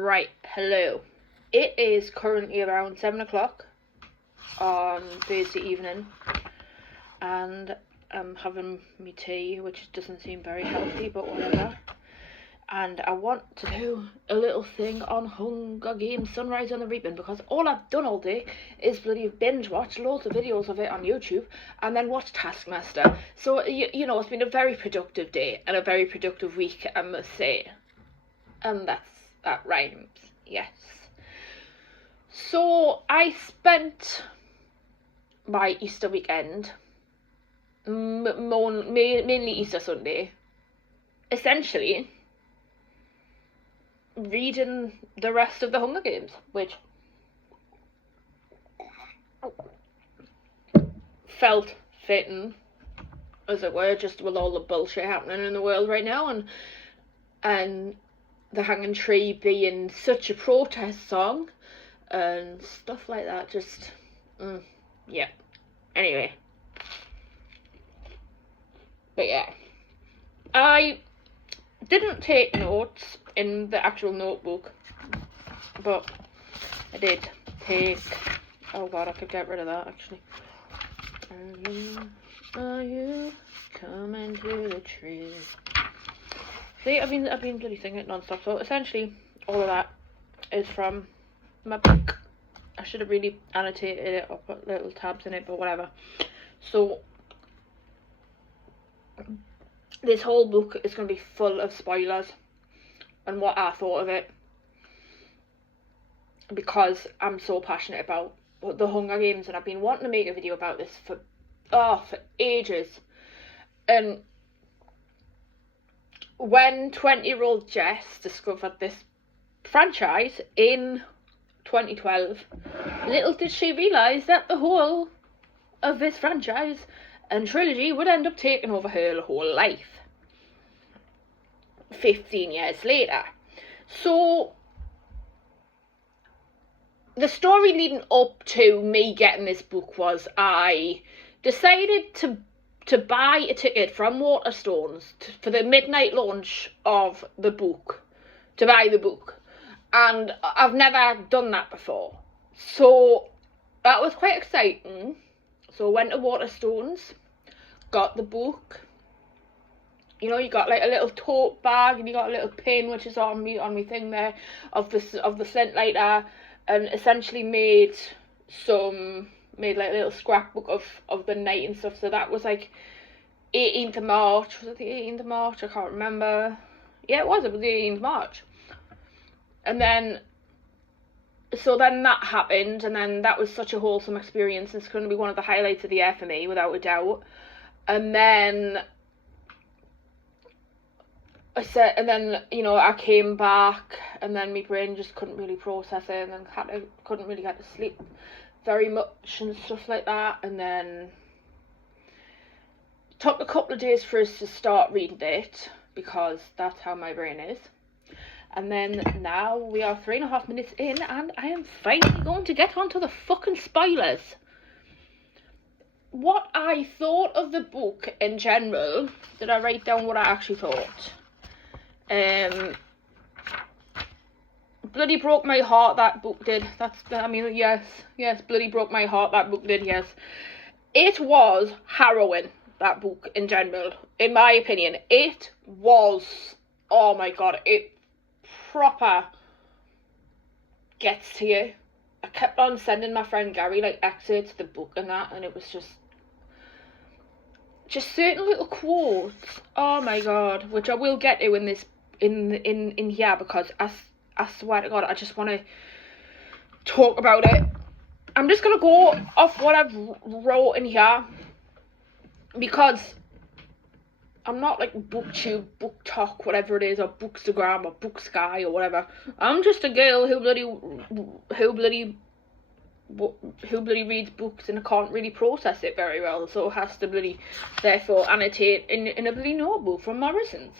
Right, hello. It is currently around 7 o'clock on Thursday evening, and I'm having my tea, which doesn't seem very healthy, but whatever. And I want to do a little thing on Hunger Games Sunrise on the Reaping, because all I've done all day is bloody binge watch loads of videos of it on YouTube and then watch Taskmaster. So, you know, it's been a very productive day and a very productive week, I must say. And that rhymes, yes. So I spent my Easter weekend, mainly Easter Sunday, essentially reading the rest of the Hunger Games, which felt fitting, as it were, just with all the bullshit happening in the world right now, and the Hanging Tree being such a protest song and stuff like that. Just yeah, anyway, but yeah, I didn't take notes in the actual notebook, but I did take, oh god, I could get rid of that actually. Are you coming to the tree? See, I've been bloody singing it non-stop. So essentially all of that is from my book. I should have really annotated it or put little tabs in it, but whatever. So this whole book is going to be full of spoilers and what I thought of it, because I'm so passionate about the Hunger Games, and I've been wanting to make a video about this for ages. And when 20-year-old Jess discovered this franchise in 2012, little did she realise that the whole of this franchise and trilogy would end up taking over her whole life 15 years later. So the story leading up to me getting this book was I decided to buy a ticket from Waterstones for the midnight launch of the book, to buy the book, and I've never done that before, so that was quite exciting. So I went to Waterstones, got the book. You know, you got like a little tote bag, and you got a little pin which is on me thing there of the Flint lighter, and essentially made like a little scrapbook of the night and stuff. So that was like 18th of March. Was it the 18th of March? I can't remember. Yeah, it was the 18th of March. And then that happened, and then that was such a wholesome experience. It's going to be one of the highlights of the year for me, without a doubt. And then you know, I came back, and then my brain just couldn't really process it, and then couldn't really get to sleep very much and stuff like that. And then it took a couple of days for us to start reading it, because that's how my brain is. And then now we are 3.5 minutes in, and I am finally going to get onto the fucking spoilers. What I thought of the book in general, did I write down what I actually thought? Bloody broke my heart, that book did. Yes, bloody broke my heart, that book did, yes. It was harrowing, that book in general, in my opinion. It was, oh my god, it proper gets to you. I kept on sending my friend Gary like excerpts of the book and that, and it was just certain little quotes, oh my god, which I will get to in this in here, because I swear to god, I just want to talk about it. I'm just gonna go off what I've wrote in here, because I'm not like BookTube, BookTok, whatever it is, or Bookstagram or Booksky or whatever. I'm just a girl who bloody reads books and can't really process it very well, so has to bloody therefore annotate in a bloody notebook from Morrison's.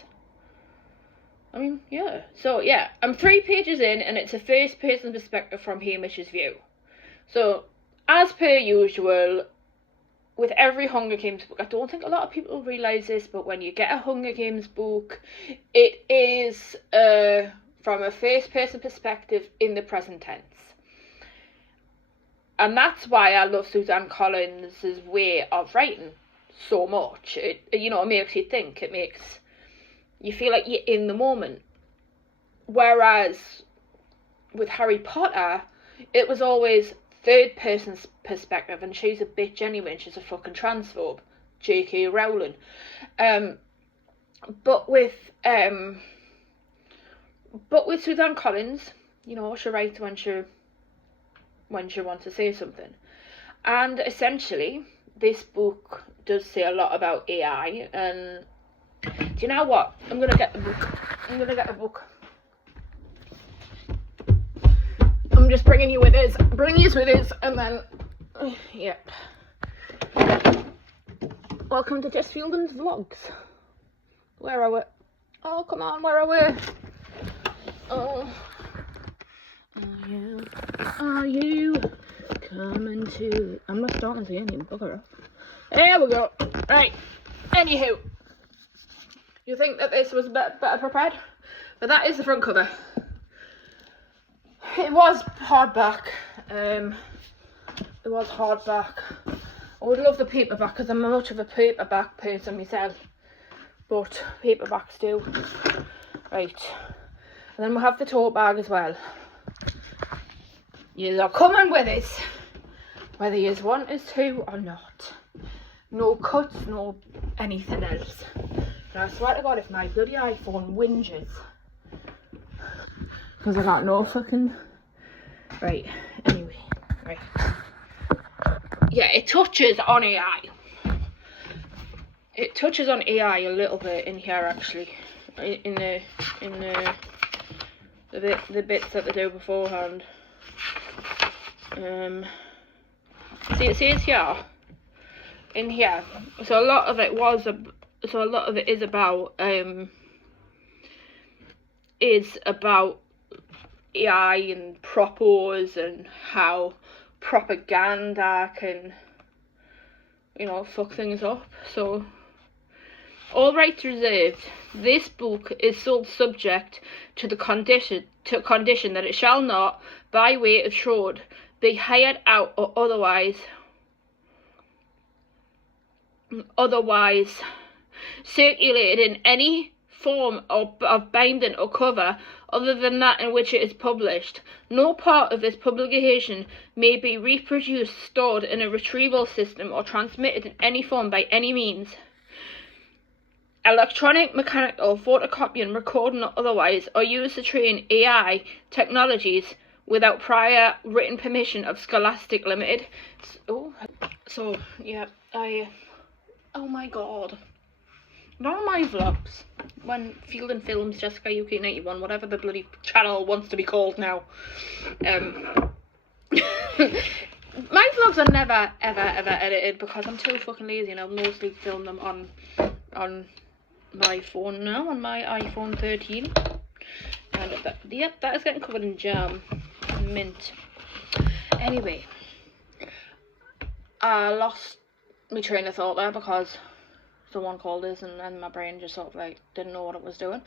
I mean, yeah. So yeah, I'm 3 pages in, and it's a first person perspective from Hamish's view. So as per usual, with every Hunger Games book, I don't think a lot of people realise this, but when you get a Hunger Games book, it is a from a first person perspective in the present tense. And that's why I love Suzanne Collins' way of writing so much. It makes you think. It makes you feel like you're in the moment. Whereas with Harry Potter, it was always third person's perspective, and she's a bitch anyway, and she's a fucking transphobe. J.K. Rowling. But with Suzanne Collins, she writes when she wants to say something. And essentially, this book does say a lot about AI, and do you know what? I'm gonna get the book. I'm just bringing you with us, and then, yep. Welcome to Jess Fielden's vlogs. Where are we? Oh, come on, where are we? Oh. Are you coming to... I'm not starting to any bugger off. There we go. Right. Anywho. You think that this was better prepared? But that is the front cover. It was hardback. I would love the paperback because I'm much of a paperback person myself. But paperbacks do. Right. And then we'll have the tote bag as well. You are coming with us, whether you want us to or not. No cuts, no anything else. And I swear to God, if my bloody iPhone whinges, because I got no fucking... Right, anyway, right. Yeah, it touches on AI. It touches on AI a little bit in here, actually. In the bits that they do beforehand. See, it says here, in here. So a lot of it is about AI and propos and how propaganda can, fuck things up. So, all rights reserved. This book is sold subject to the condition that it shall not, by way of fraud, be hired out or otherwise circulated in any form of binding or cover other than that in which it is published. No part of this publication may be reproduced, stored in a retrieval system, or transmitted in any form by any means. Electronic, mechanical, photocopying, recording, or otherwise, are used to train AI technologies without prior written permission of Scholastic Limited. Oh my God. Not on my vlogs. When Fielden Films, Jessica UK 91, whatever the bloody channel wants to be called now. My vlogs are never, ever edited because I'm too fucking lazy, and I'll mostly film them on my phone now, on my iPhone 13. And that is getting covered in jam. Mint. Anyway, I lost my train of thought there because someone called us and my brain just sort of like didn't know what it was doing.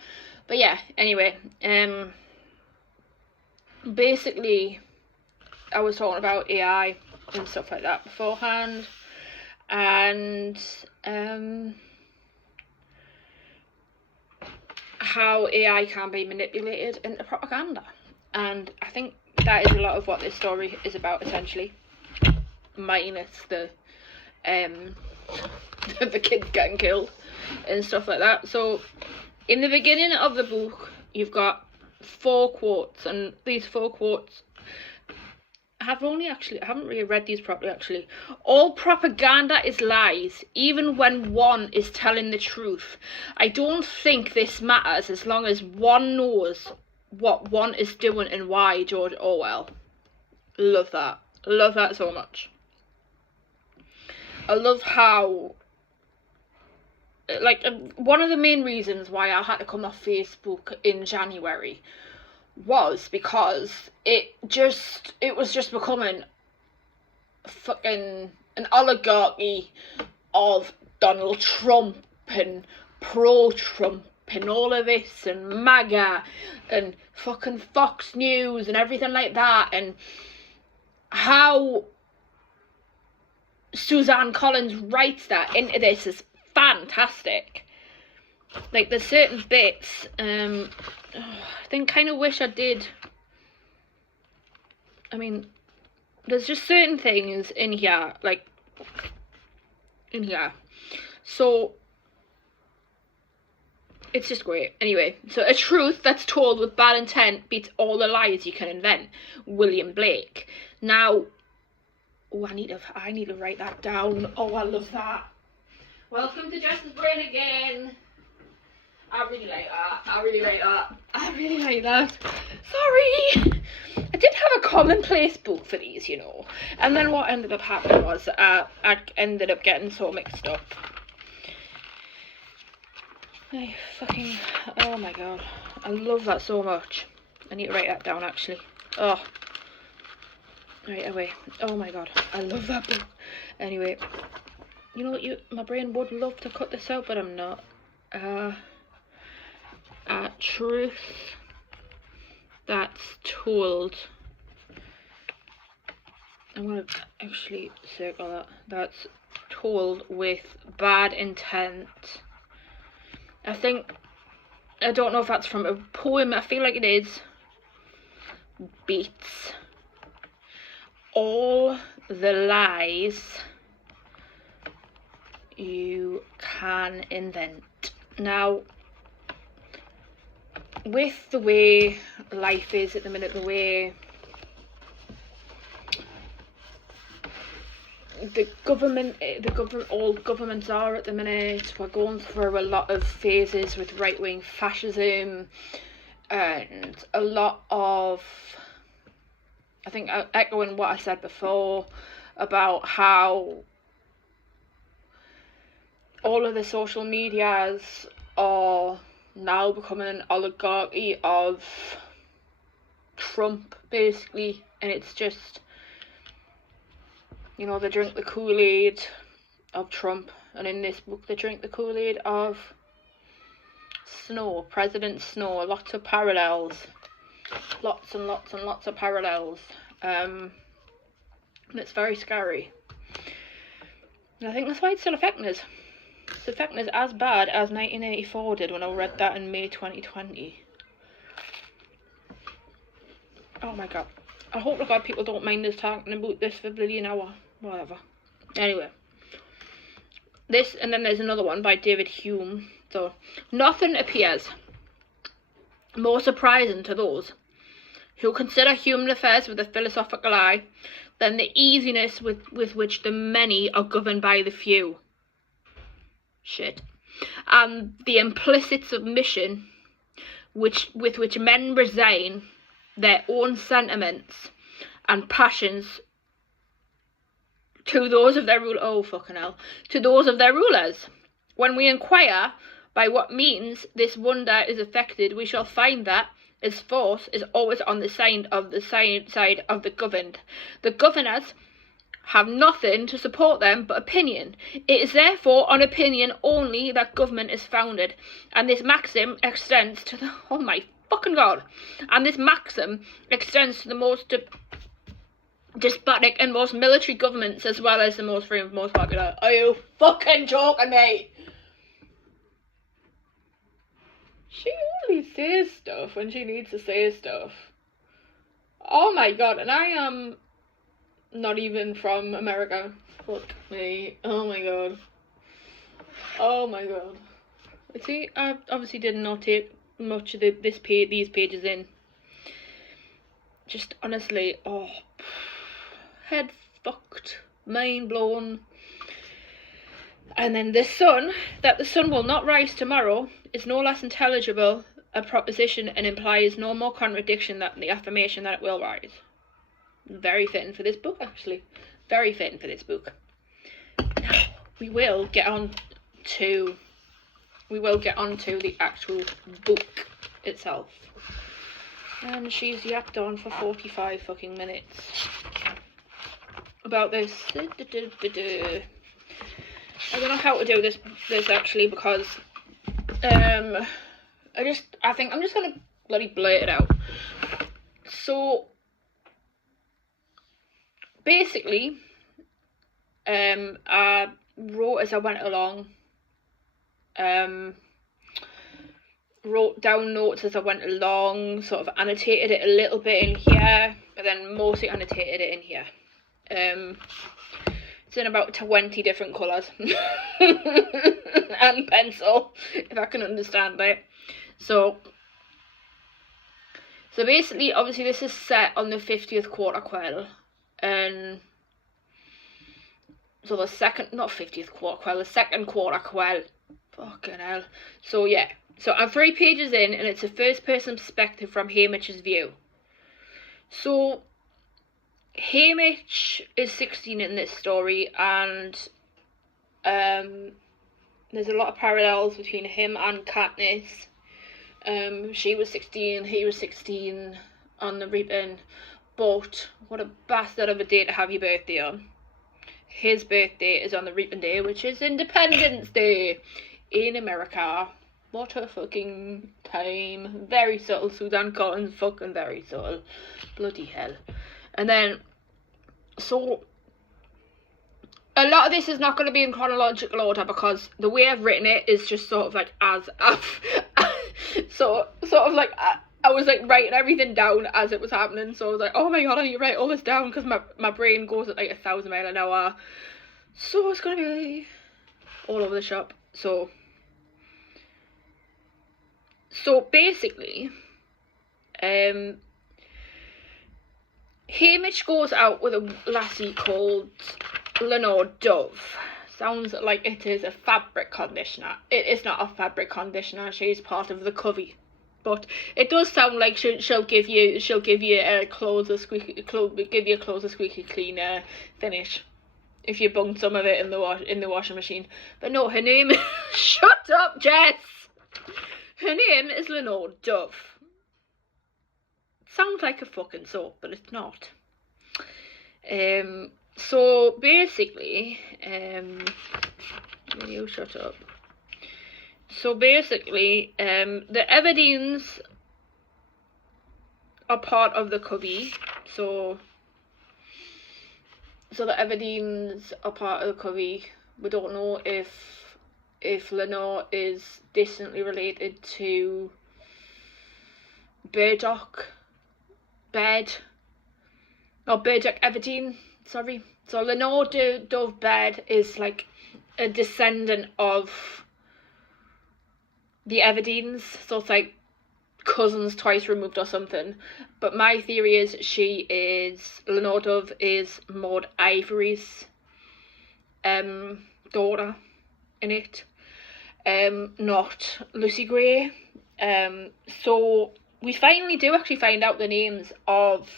But yeah, anyway, basically I was talking about AI and stuff like that beforehand, and how AI can be manipulated into propaganda. And I think that is a lot of what this story is about, essentially, minus the the kids getting killed and stuff like that. So in the beginning of the book, you've got 4 quotes, and these 4 quotes, I haven't really read these properly actually. All propaganda is lies, even when one is telling the truth. I don't think this matters as long as one knows what one is doing and why. George Orwell. Love that. Love that so much. I love how, like, one of the main reasons why I had to come off Facebook in January was because it was just becoming fucking an oligarchy of Donald Trump and pro-Trump and all of this and MAGA and fucking Fox News and everything like that, and how Suzanne Collins writes that into this is fantastic. Like, there's certain bits, I think kind of wish I did, I mean, there's just certain things in here, like, in here, so it's just great. Anyway, so a truth that's told with bad intent beats all the lies you can invent. William Blake. Now, oh, I need to write that down. Oh, I love that. Welcome to Jess's Brain again. I really like that. I really like that. Sorry. I did have a commonplace book for these, you know. And then what ended up happening was I ended up getting so mixed up. I fucking, oh my god. I love that so much. I need to write that down, actually. Oh. Right away. Oh my god. I love that book. Anyway. You know what, my brain would love to cut this out, but I'm not. Truth that's told. I'm gonna actually circle that. That's told with bad intent. I don't know if that's from a poem. I feel like it is. Beats all the lies you can invent. Now, with the way life is at the minute, the way all governments are at the minute, we're going through a lot of phases with right-wing fascism, and a lot of, I think, echoing what I said before about how all of the social medias are now becoming an oligarchy of Trump, basically, and it's just, you know, they drink the Kool-Aid of Trump, and in this book they drink the Kool-Aid of Snow, President Snow. Lots of parallels, lots and lots and lots of parallels, and it's very scary, and I think that's why it's still affecting us. It's affecting us as bad as 1984 did when I read that in May 2020. Oh my god. I hope to god people don't mind us talking about this for bloody an hour. Whatever. Anyway. This, and then there's another one by David Hume. So, nothing appears more surprising to those who consider human affairs with a philosophical eye than the easiness with which the many are governed by the few. Shit. And the implicit submission with which men resign their own sentiments and passions to those of their to those of their rulers. When we inquire by what means this wonder is effected, we shall find that its force is always on the side of the governed. The governors have nothing to support them but opinion. It is therefore on opinion only that government is founded, and this maxim extends to the, oh my fucking god, and this maxim extends to the most despotic and most military governments, as well as the most free and most popular. Are you fucking joking me? She only says stuff when she needs to say stuff. Oh my god, and I am not even from America. Fuck me. Oh my god. Oh my god. See, I obviously did not take much of these pages in. Just honestly, oh, head fucked, mind blown. And then the sun, that the sun will not rise tomorrow, is no less intelligible a proposition and implies no more contradiction than the affirmation that it will rise. Very fitting for this book, actually. Very fitting for this book. Now, we will get on to the actual book itself. And she's yapped on for 45 fucking minutes about this. I don't know how to do this actually, because I think I'm just gonna bloody blurt it out. So basically, I wrote as I went along. Wrote down notes as I went along, sort of annotated it a little bit in here, but then mostly annotated it in here. It's in about 20 different colours. And pencil, if I can understand it. So basically, obviously this is set on the 50th quarter quell, and so the second quarter quell, fucking hell. So yeah, so I'm 3 pages in, and it's a first person perspective from Haymitch's view. So Haymitch is 16 in this story, and there's a lot of parallels between him and Katniss. She was 16, he was 16 on the Reaping, but what a bastard of a day to have your birthday on. His birthday is on the Reaping Day, which is Independence Day in America. What a fucking time. Very subtle, Suzanne Collins, fucking very subtle. Bloody hell. And then, so a lot of this is not going to be in chronological order, because the way I've written it is just sort of like as I was like writing everything down as it was happening. So I was like, oh my god, I need to write all this down, because my brain goes at like 1,000 miles an hour. So it's going to be all over the shop. So basically, Haymitch goes out with a lassie called Lenore Dove. Sounds like it is a fabric conditioner. It is not a fabric conditioner. She's part of the covey, but it does sound like she'll give you a clothes a squeaky clean finish if you bung some of it in the washing machine. But no, her name. Shut up, Jess. Her name is Lenore Dove. Sounds like a fucking soap, but it's not. So basically, will you shut up? So basically, the Everdeen's are part of the covey. So the Everdeen's are part of the covey. We don't know if Lenore is distantly related to Burdock Everdeen, sorry. So Lenore Dove Bed is like a descendant of the Everdeens, so it's like cousins twice removed or something. But my theory is Lenore Dove is Maud Ivory's daughter in it, not Lucy Gray. So we finally do actually find out the names of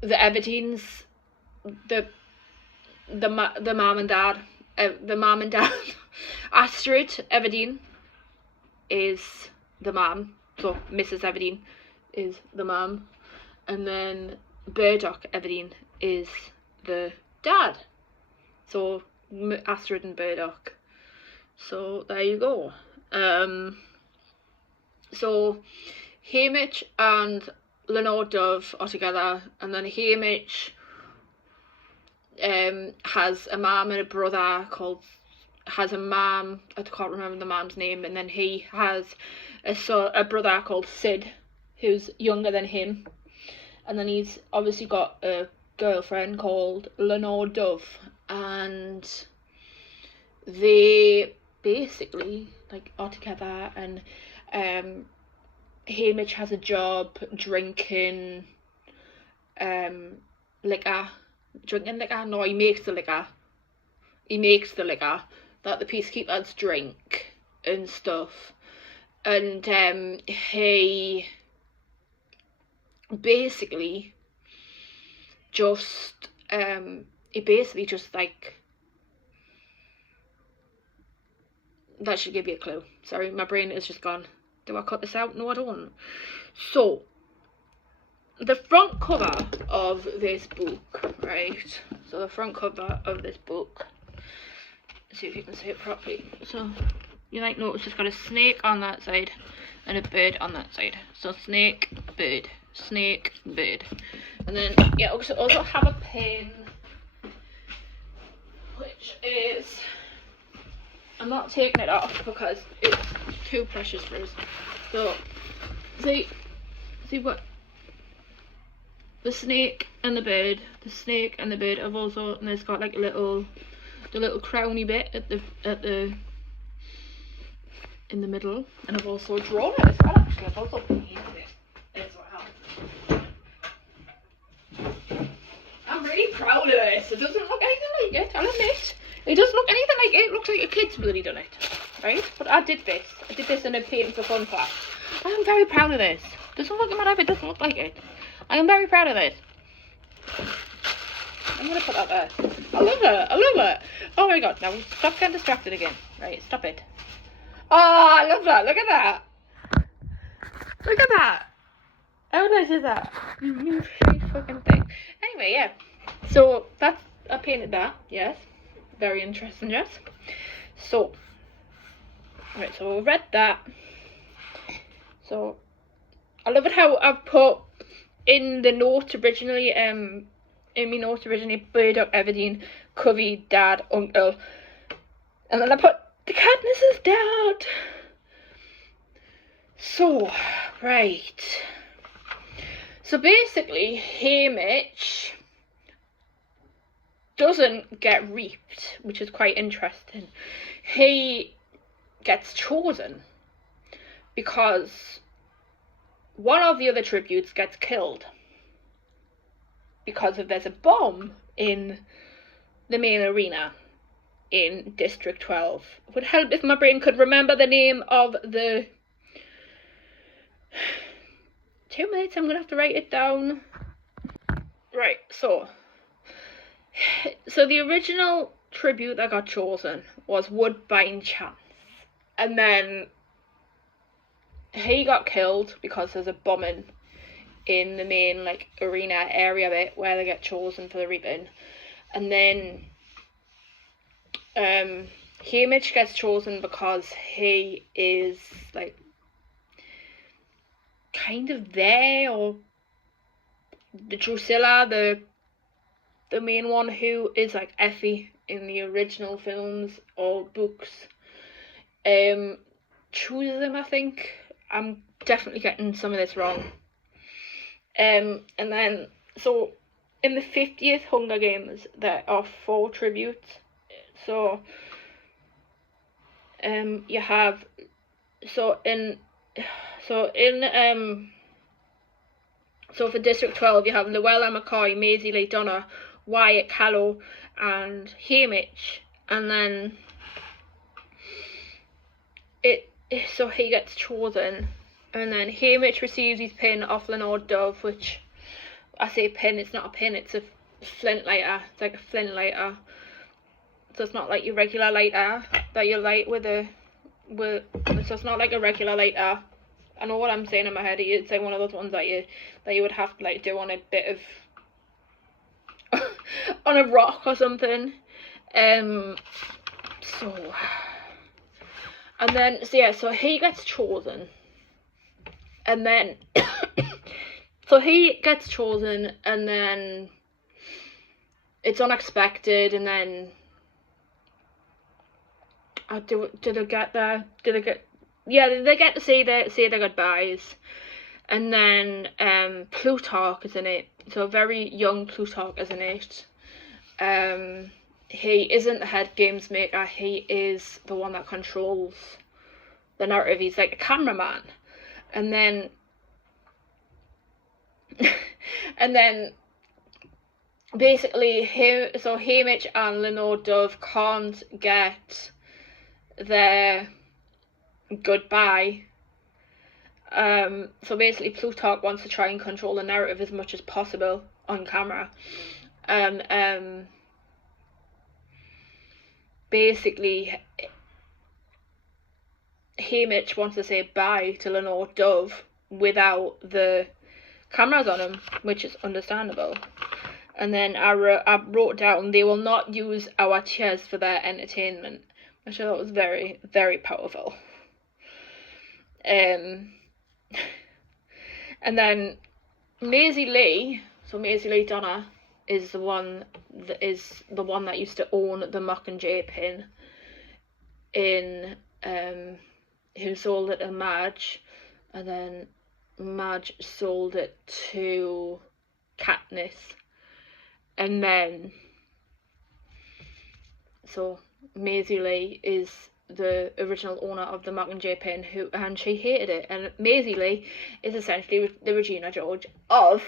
the Everdeens, the mom and dad. Astrid Everdeen is the mom, so Mrs. Everdeen is the mom, and then Burdock Everdeen is the dad. So Astrid and Burdock. So there you go. So Haymitch and Lenore Dove are together, and then Haymitch has a mum and a brother has a mum, I can't remember the mum's name, and then he has a brother called Sid, who's younger than him, and then he's obviously got a girlfriend called Lenore Dove, and they basically like are together, and Haymitch has a job drinking liquor. No, he makes the liquor that the peacekeepers drink and stuff, and he basically just like, that should give you a clue. Sorry, my brain is just gone. Do I cut this out? No, I don't. So the front cover of this book, right? So the front cover of this book, let's see if you can see it properly. So you might notice it's got a snake on that side and a bird on that side. So snake, bird, snake, bird. And then you also have a pin, which is, I'm not taking it off because it's too precious for us. So see what the snake and the bird have also, and it's got like the little crowny bit at the in the middle, and I've also drawn it as well. Actually, I've also painted it as well. I'm really proud of this. It doesn't look anything like it, I'll admit. It doesn't look anything like it. It looks like a kid's bloody done it, right? But I did this. In a painting for fun fact. I am very proud of this. Doesn't look matter if it doesn't look like it. I am very proud of this. I'm gonna put that there. I love it. Oh my god, now stop getting distracted again. Right, stop it. Oh, I love that. Look at that. Look at that. How nice is that? Fucking thing. Anyway, yeah. So I painted that. Yes. Very interesting, yes. So, right. So we read that. So I love it how I've put in the note originally. In my note originally, Burdock, Everdeen, Covey, Dad, Uncle, and then I put the Katniss's dad. So, right. So basically, Haymitch doesn't get reaped, which is quite interesting. He gets chosen because one of the other tributes gets killed because there's a bomb in the main arena in District 12. It would help if my brain could remember the name of the... 2 minutes, I'm gonna have to write it down. Right, so the original tribute that got chosen was Woodbine Chance, and then he got killed because there's a bombing in the main like arena area bit where they get chosen for the reaping, and then Haymitch gets chosen because he is like kind of there, or the Drusilla, the main one who is like Effie in the original films or books, chooses him, I think. I'm definitely getting some of this wrong. And then, so in the 50th Hunger Games, there are 4 tributes. So, you have, so for District 12, you have Llewellyn McCoy, Maisie Lee Donna, Wyatt Callow, and Haymitch, and then so he gets chosen, and then Haymitch receives his pin off Lenore Dove, which I say pin, it's not a pin, it's a flint lighter. It's like a flint lighter, so it's not like your regular lighter that you light so it's not like a regular lighter. I know what I'm saying in my head. It's like one of those ones that you would have to like do on a bit of on a rock or something. So he gets chosen, and then and then it's unexpected, and then they get to say their goodbyes, and then Plutarch is in it. So very young Plutarch is in it. He isn't the head games maker, he is the one that controls the narrative. He's like a cameraman. And then basically Haymitch and Lenore Dove can't get their goodbye. So basically Plutarch wants to try and control the narrative as much as possible on camera. Basically Haymitch wants to say bye to Lenore Dove without the cameras on him, which is understandable. And then I wrote down, they will not use our chairs for their entertainment, which I thought was very, very powerful. And then Maisie Lee, so Maisie Lee Donna is the one that used to own the Mockingjay pin in who sold it to Madge, and then Madge sold it to Katniss, and then so Maisie Lee is the original owner of the Mockingjay pin, and she hated it. And Maisie Lee is essentially the Regina George of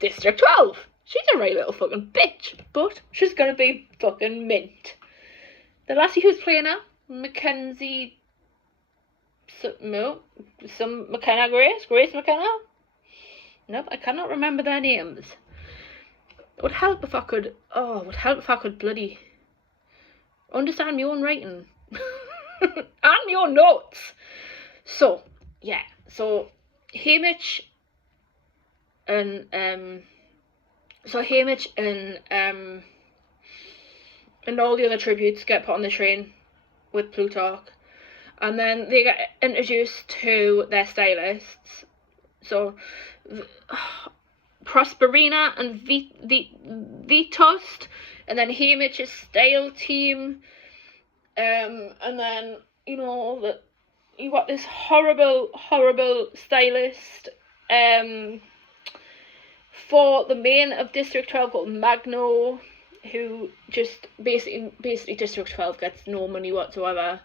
District 12. She's a right little fucking bitch, but she's gonna be fucking mint. The lassie who's playing her, Mackenzie, Grace McKenna. Nope, I cannot remember their names. It would help if I could. Oh, it would help if I could bloody understand my own writing and my own notes. So yeah, so Haymitch and all the other tributes get put on the train with Plutarch, and then they get introduced to their stylists. So Prosperina and Vitost, and then Haymitch's style team, and then you got this horrible stylist for the main of District 12 called Magno, who just basically District 12 gets no money whatsoever,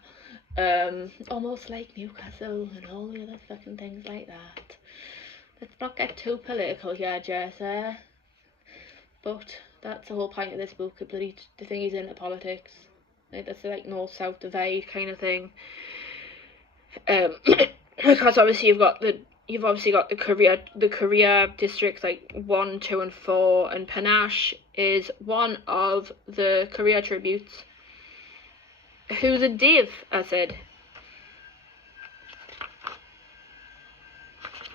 almost like Newcastle and all the other fucking things like that. Let's not get too political here, Jessa. But that's the whole point of this book. The thing is into politics. That's like north-south divide kind of thing. Because obviously you've obviously got the career districts like 1, 2, and 4, and Panache is one of the career tributes. Who's a div? I said.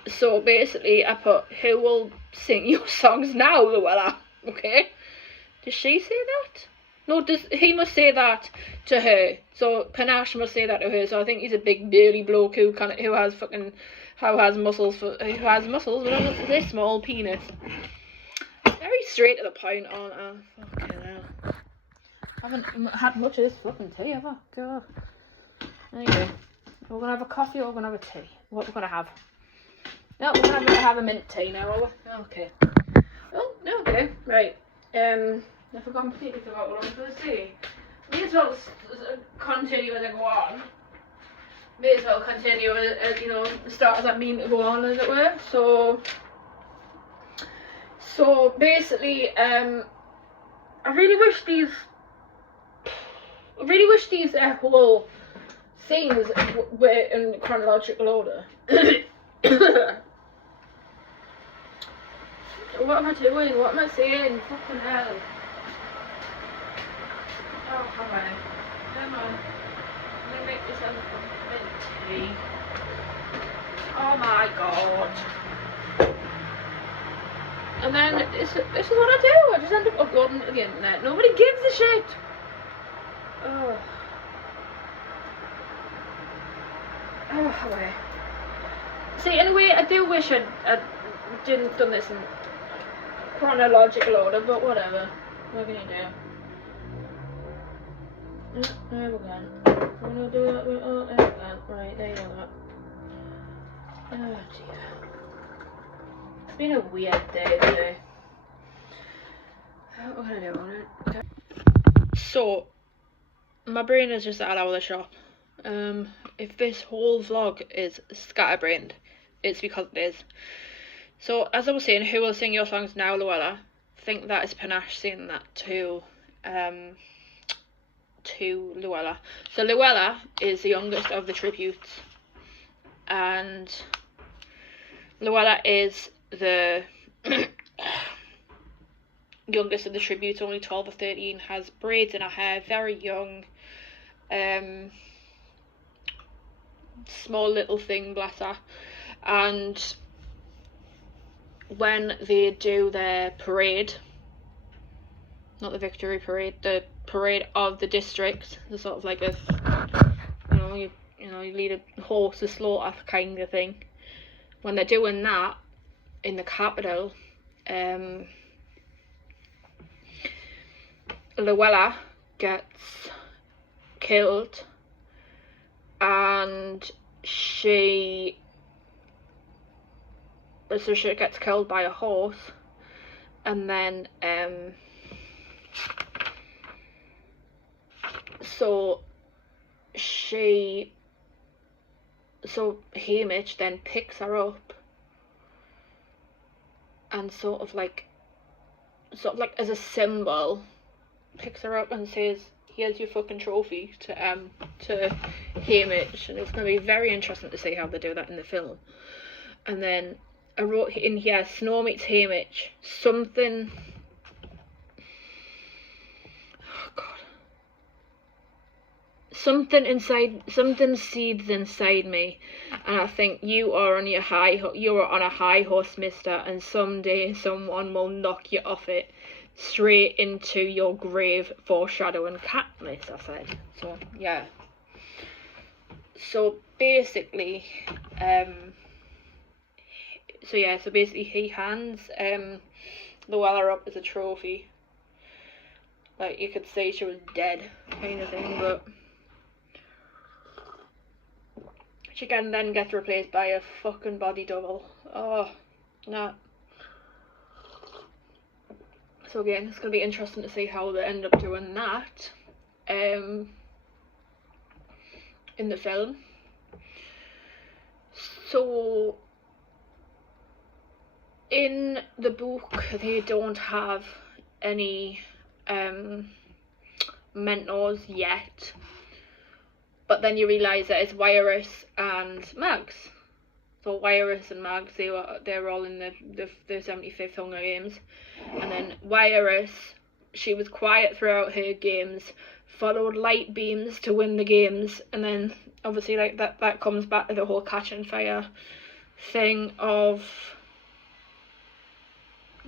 So basically, I put, who will sing your songs now, Luella? Okay. Does she say that? No, he must say that to her. So Panache must say that to her. So I think he's a big burly bloke who has muscles, but a this small penis. Very straight to the point, aren't I? Fucking hell. I haven't had much of this fucking tea, have I? God. Anyway, we're gonna have a coffee or we're gonna have a tea. What we're gonna have? No, we're gonna have a mint tea now, are we? Okay. Oh, okay, right. I completely forgot what I was going to say. May as well continue as I go on. May as well continue as start as I mean to go on, as it were. So basically, I really wish these whole scenes were in chronological order. What am I doing? What am I saying? Fucking hell. Oh, come on. Come on. Let me make myself a mint tea. Oh my god. And then this is what I do. I just end up uploading it to the internet. Nobody gives a shit. Oh. Oh, away. See, anyway, I do wish I didn't done this in chronological order, but whatever. What can you do? There we go. We're gonna do that. There we go. Right, there you go. Oh dear. It's been a weird day today. What we're gonna do? So, my brain is just out of the shop. If this whole vlog is scatterbrained, it's because it is. So, as I was saying, who will sing your songs now, Luella? I think that is Panache saying that to Luella. So Luella is the youngest of the tributes, and Luella is the youngest of the tributes, only 12 or 13, has braids in her hair, very young, small little thing, bless her. And when they do their parade, not the victory parade, the parade of the district, the sort of like a, you lead a horse to slaughter kind of thing. When they're doing that in the capital, Luella gets killed, and she gets killed by a horse, and then so Haymitch then picks her up and sort of like as a symbol picks her up and says, here's your fucking trophy to Haymitch. And it's going to be very interesting to see how they do that in the film. And then I wrote in here, Snow meets Haymitch, something seeds inside me, and I think you are on a high horse, mister, and someday someone will knock you off it straight into your grave, foreshadowing Katniss, I said. So yeah, so basically he hands Luella up as a trophy, like you could say she was dead kind of thing, but she can then get replaced by a fucking body double. Oh, no. So again, it's going to be interesting to see how they end up doing that in the film. So, in the book, they don't have any mentors yet. But then you realise that it's Wiress and Mags. So Wiress and Mags, they're all in the 75th Hunger Games. And then Wiress, she was quiet throughout her games, followed light beams to win the games, and then obviously like that comes back to the whole catching fire thing of,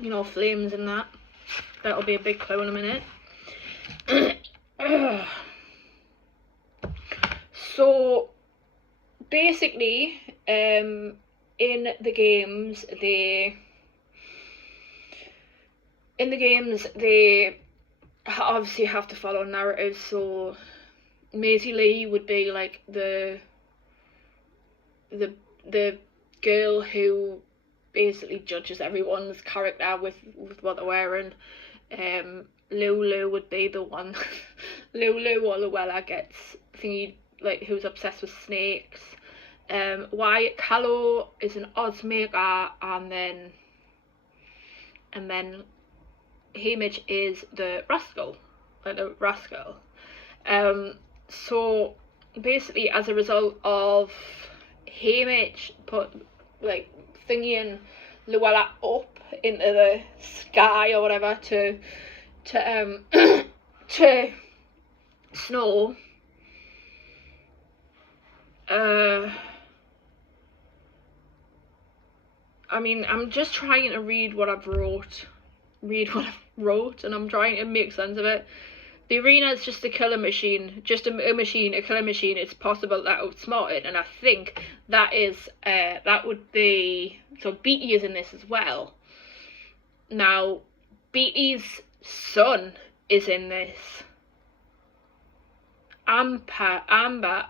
you know, flames and that. That'll be a big clue in a minute. So basically, in the games they obviously have to follow narratives. So Maisie Lee would be like the girl who basically judges everyone's character with what they're wearing. Lulu would be the one. Lulu or Luella gets thingy, like, who's obsessed with snakes. Wyatt Callow is an odds maker, and then Haymitch is the rascal, like the rascal. So basically, as a result of Haymitch thingying Luella up into the sky or whatever to Snow. I mean, I'm just trying to read what I've wrote, and I'm trying to make sense of it. The arena is just a killer machine, a killer machine. It's possible that outsmarted, and I think that would be, so Beetee is in this as well. Now, Beetee's son is in this. Ambert.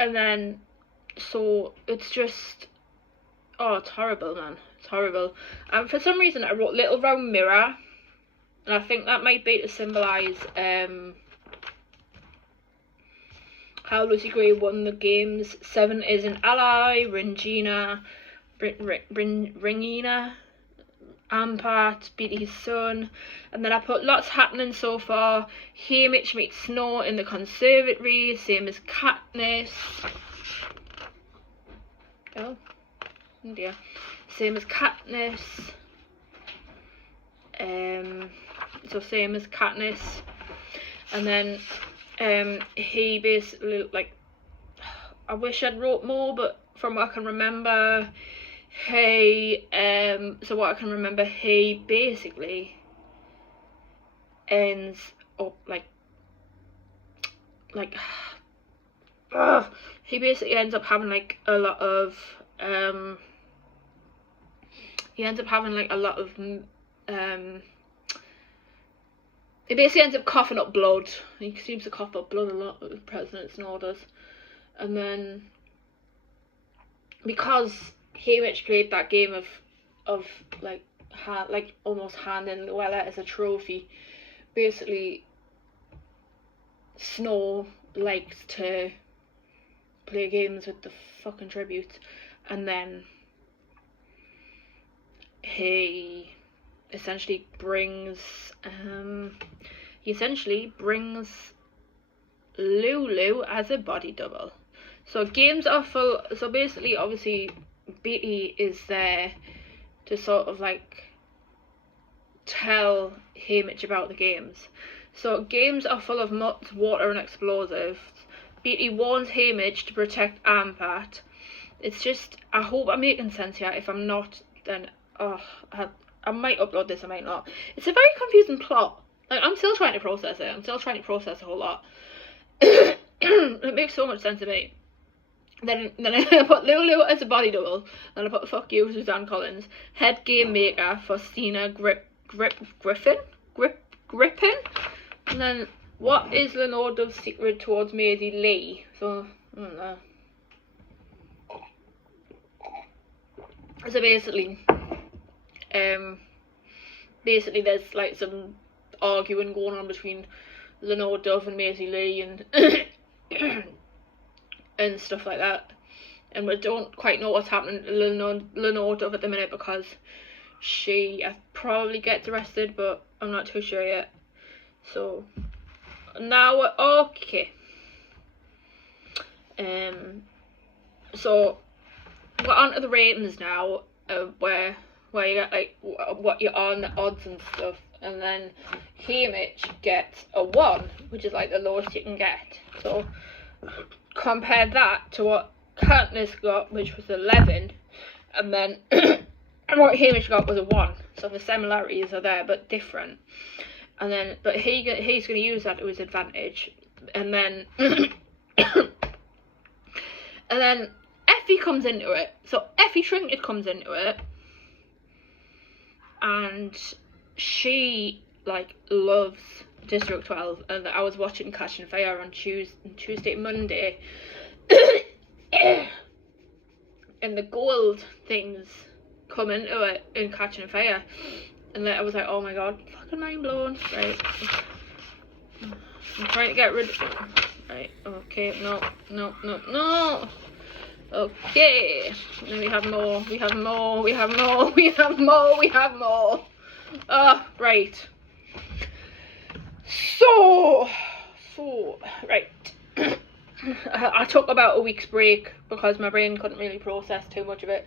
And then, so it's just, it's horrible, man. It's horrible. And for some reason I wrote Little Round Mirror, and I think that might be to symbolise how Lucy Gray won the games. Seven is an ally, Ringina, Ampart, Beetee's son. And then I put lots happening so far. Haymitch meets Snow in the conservatory, same as Katniss. Oh dear. Same as Katniss. So same as Katniss. And then he basically, like, I wish I'd wrote more, but from what I can remember, he, so what I can remember, he basically ends up he basically ends up having like a lot of he basically ends up coughing up blood. He seems to cough up blood a lot with President Snow does. And then because Haymitch played that game of like almost handing Luella as a trophy, basically Snow likes to play games with the fucking tributes, and then he essentially brings Lulu as a body double. So games are full. So basically, obviously, Beatty is there to sort of like tell Haymitch about the games. So games are full of nuts, water, and explosives. Beatty warns Haymitch to protect Armpat. It's just, I hope I'm making sense here. If I'm not, then I might upload this, I might not. It's a very confusing plot. Like, I'm still trying to process it. I'm still trying to process a whole lot. It makes so much sense to me. Then I put Lulu as a body double. Then I put fuck you, Suzanne Collins. Head game maker, Faustina Griffin. And then, what is Lenore Dove's secret towards Maisie Lee? So, I don't know. So basically there's like some arguing going on between Lenore Dove and Maisie Lee and and stuff like that, and we don't quite know what's happening to Lenore Dove at the minute because she probably gets arrested, but I'm not too sure yet. So now we're okay. So we're on to the ratings now, where you get like what you're on, the odds and stuff, and then Haymitch gets a 1, which is like the lowest you can get. So compare that to what Katniss got, which was 11, and then what Haymitch got was a 1. So the similarities are there but different. And then, but he's going to use that to his advantage, and then and then Effie comes into it. So Effie Trinket comes into it, and she like loves District 12. And I was watching Catching Fire on Tuesday, Monday, and the gold things come into it in Catching Fire, and then I was like, oh my god, fucking mind blown. Right, I'm trying to get rid of it. Right, okay, no. Okay, and then we have more. Right. So, right. I took about a week's break because my brain couldn't really process too much of it.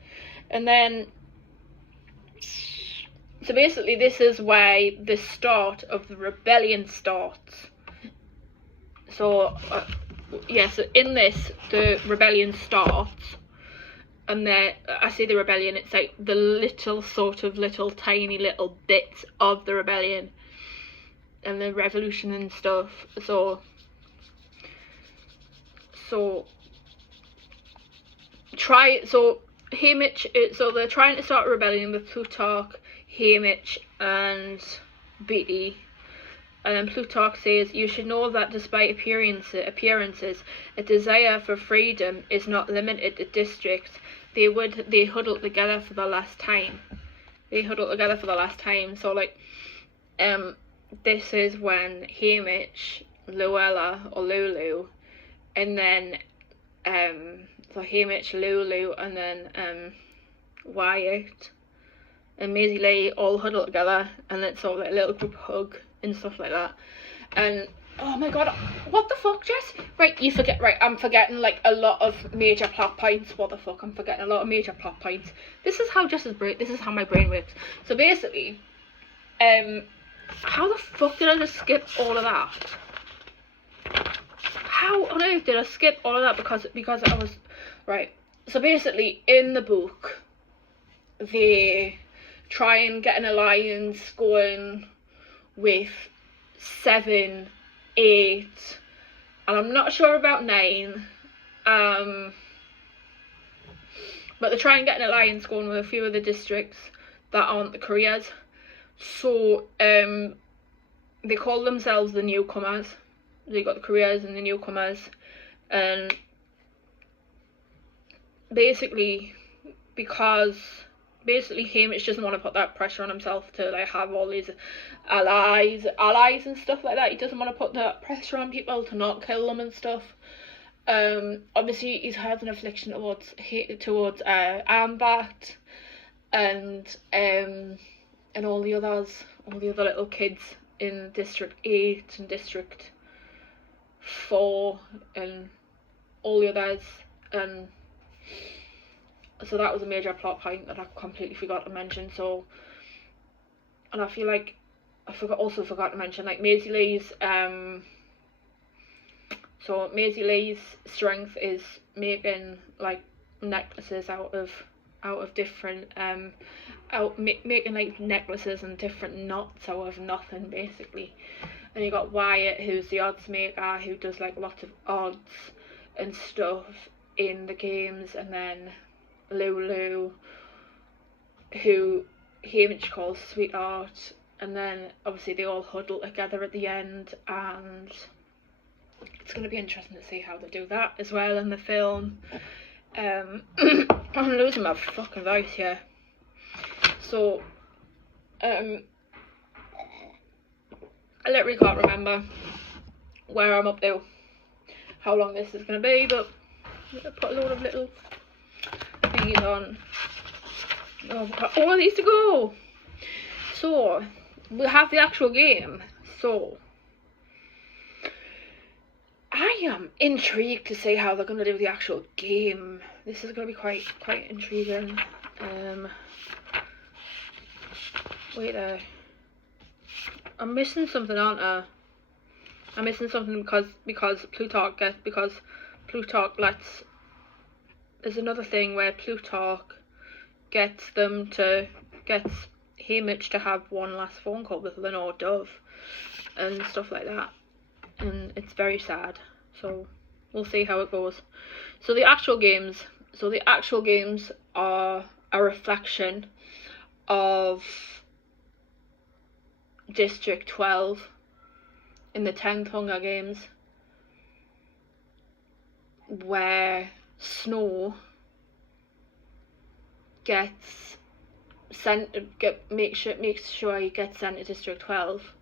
And then, so basically this is where the start of the rebellion starts. So, so in this, the rebellion starts, and then, I say the rebellion, it's like the little tiny little bits of the rebellion, and the revolution and stuff. So Haymitch, so they're trying to start a rebellion with Plutarch, Haymitch, and Beatty. And then Plutarch says, you should know that despite appearances, a desire for freedom is not limited to districts. They huddle together for the last time. So like, this is when Haymitch, Luella or Lulu, and then so Haymitch, Lulu, and then Wyatt and Maisie Lee all huddle together, and it's sort of like a little group hug and stuff like that. And oh my god, what the fuck, Jess? Right, I'm forgetting like a lot of major plot points. What the fuck, I'm forgetting a lot of major plot points. This is how my brain works. So basically, how the fuck did I just skip all of that? How on earth did I skip all of that? Because I was right. So basically, in the book, they try and get an alliance going with 7, 8, and I'm not sure about 9. But they try and get an alliance going with a few of the districts that aren't the Koreas. So they call themselves the newcomers. They got the Koreas and the newcomers, and basically Haymitch doesn't want to put that pressure on himself to like have all these allies and stuff like that. He doesn't want to put that pressure on people to not kill them and stuff. Obviously he's had an affliction towards Armbat and all the other little kids in District 8 and District 4 and all the others, and so that was a major plot point that I completely forgot to mention. So, and I feel like I forgot to mention like Maisie Lee's so Maisie Lee's strength is making like necklaces out of different making like necklaces and different knots out of nothing basically. And you got Wyatt, who's the odds maker, who does like lots of odds and stuff in the games, and then Lulu, who Haymitch calls Sweetheart, and then obviously they all huddle together at the end, and it's going to be interesting to see how they do that as well in the film. I'm losing my fucking voice here. So, I literally can't remember where I'm up to, how long this is going to be, but I'm going to put a load of little thingies on. Oh, we've got all of these to go. So, we have the actual game. So, I am intrigued to see how they're going to do the actual game. This is going to be quite intriguing. Wait there. I'm missing something, aren't I? I'm missing something because Plutarch lets. There's another thing where Plutarch gets Haymitch to have one last phone call with Lenore Dove and stuff like that, and it's very sad. So we'll see how it goes. So the actual games are a reflection of District 12 in the 10th Hunger Games, where Snow makes sure he gets sent to District 12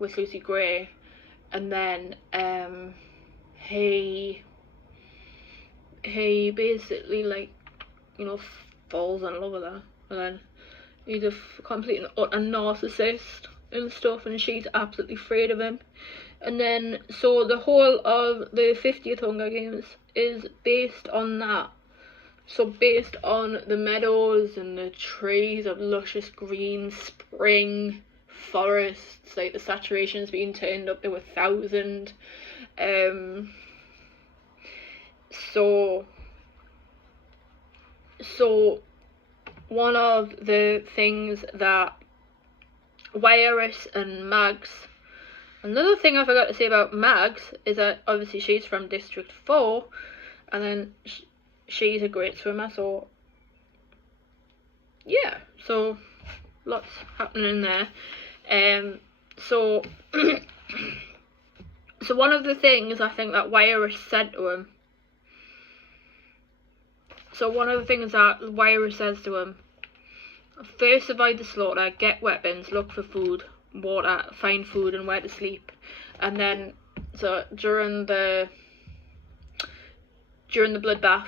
with Lucy Gray, and then he basically like, you know, falls in love with her, and then he's a complete and utter narcissist and stuff, and she's absolutely afraid of him. And then so the whole of the 50th Hunger Games is based on that. So based on the meadows and the trees of luscious green spring forests, like the saturation's being turned up to 1,000. So one of the things that Wiress and Mags, another thing I forgot to say about Mags is that obviously she's from District 4, and then she's a great swimmer, so yeah, so lots happening there. So so one of the things I think that Wiress said to him, says to him, first avoid the slaughter, get weapons, look for food, water, find food and where to sleep. And then so during the bloodbath,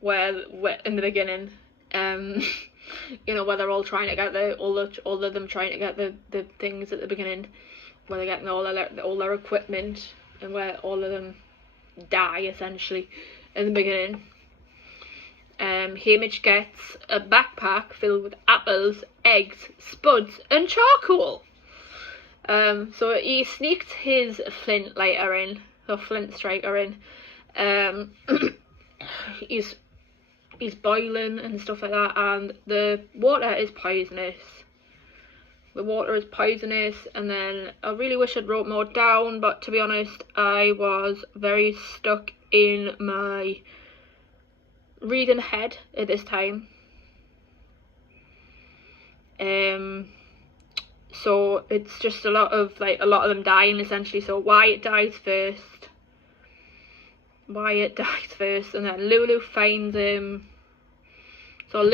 where in the beginning, you know, where they're all trying to get all of them trying to get the things at the beginning, where they're getting all their equipment, and where all of them die essentially in the beginning. Haymitch gets a backpack filled with apples, eggs, spuds and charcoal. So he sneaked his flint striker in. He's he's boiling and stuff like that, and the water is poisonous. The water is poisonous, and then I really wish I'd wrote more down, but to be honest, I was very stuck in my reading head at this time. So it's just a lot of them dying essentially. So Wyatt dies first, and then Lulu finds him. So